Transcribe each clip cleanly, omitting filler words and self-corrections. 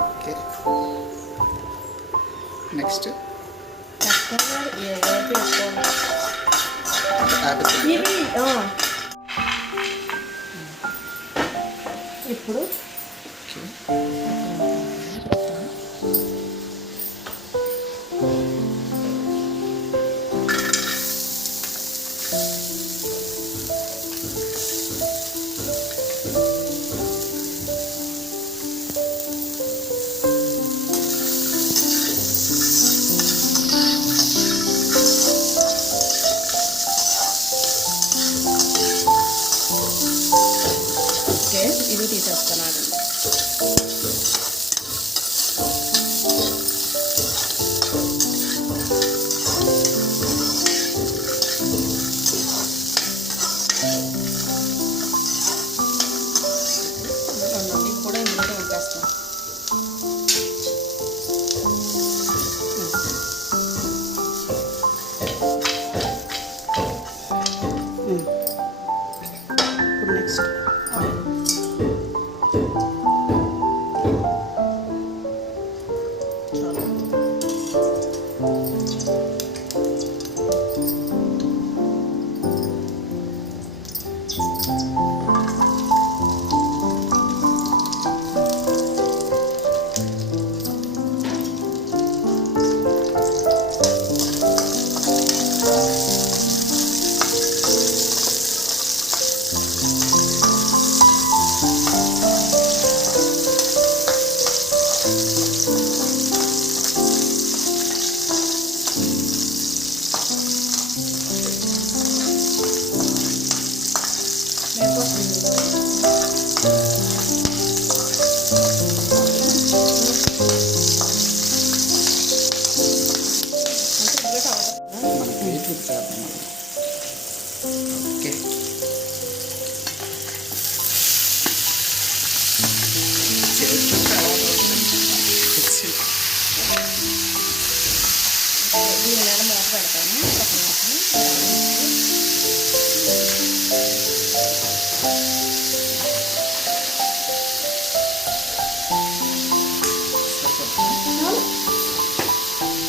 Okay, next ఇప్పుడు ఇది తీసేస్తాను. ఇది కూడా ఇందులో ఉంపేస్తాను. ఇప్పుడు నెక్స్ట్ ఓకే, దీని మీద మూత పెడతాను.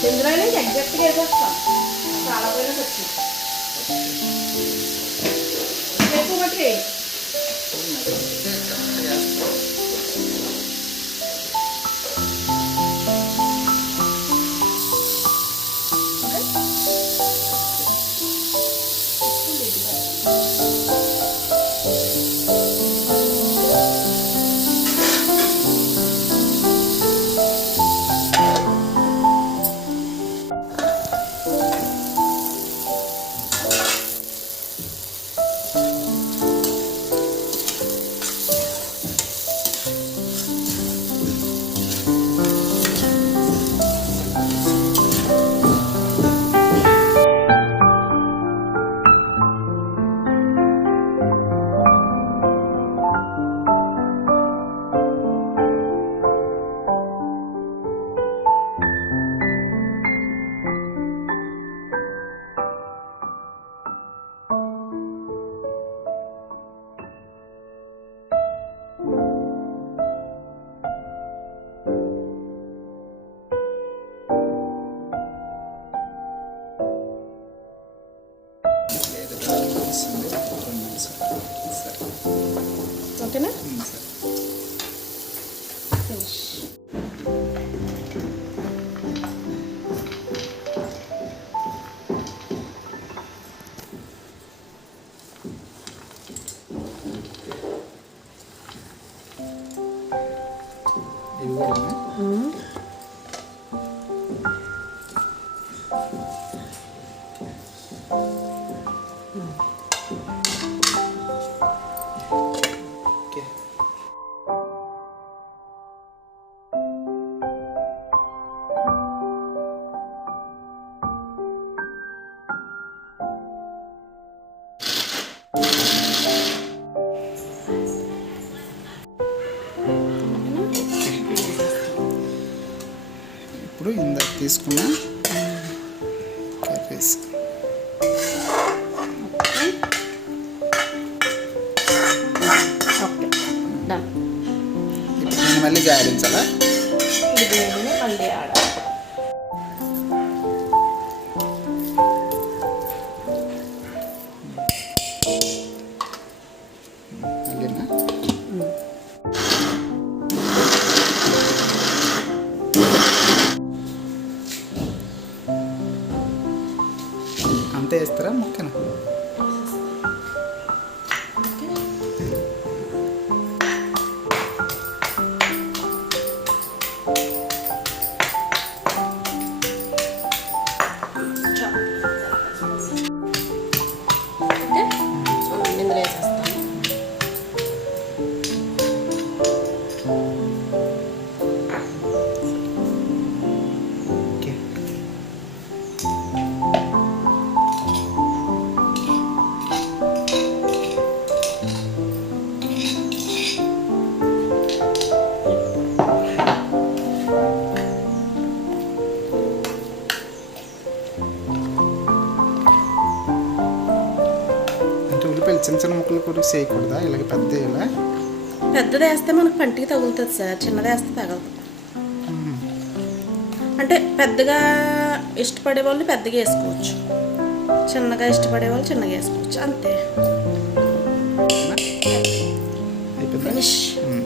ఇందులో నుంచి ఎగ్జాక్ట్గా వేసేస్తాను. చాలా పోయినా వచ్చి ఎక్కువ మట్టి ఓకేనా? ఫినిష్. ఇవి కూడా ఇప్పుడు ఇందాక తీసుకున్న కర్రీస్ మళ్ళీ జాడించాలా? దీన్ని మళ్ళీ ఆడాలి. మళ్ళీనా? అంతే వేస్తారా ముక్కన? ఇందులో వేసేస్తాను. ఓకే. అంటే ఉల్లిపాయలు చిన్న చిన్న ముక్కలు కూడా చేయకూడదా? ఇలాగ పెద్ద ఇలా పెద్దది వేస్తే మనకు పంటికి తగులుతుంది సార్, చిన్నది వేస్తే తగలదు. అంటే పెద్దగా ఇష్టపడే వాళ్ళు పెద్దగా వేసుకోవచ్చు, చిన్నగా ఇష్టపడే వాళ్ళు చిన్నగా వేసుకోవచ్చు, అంతే. అయిపోయిందా? ఫినిష్. మ్మ్.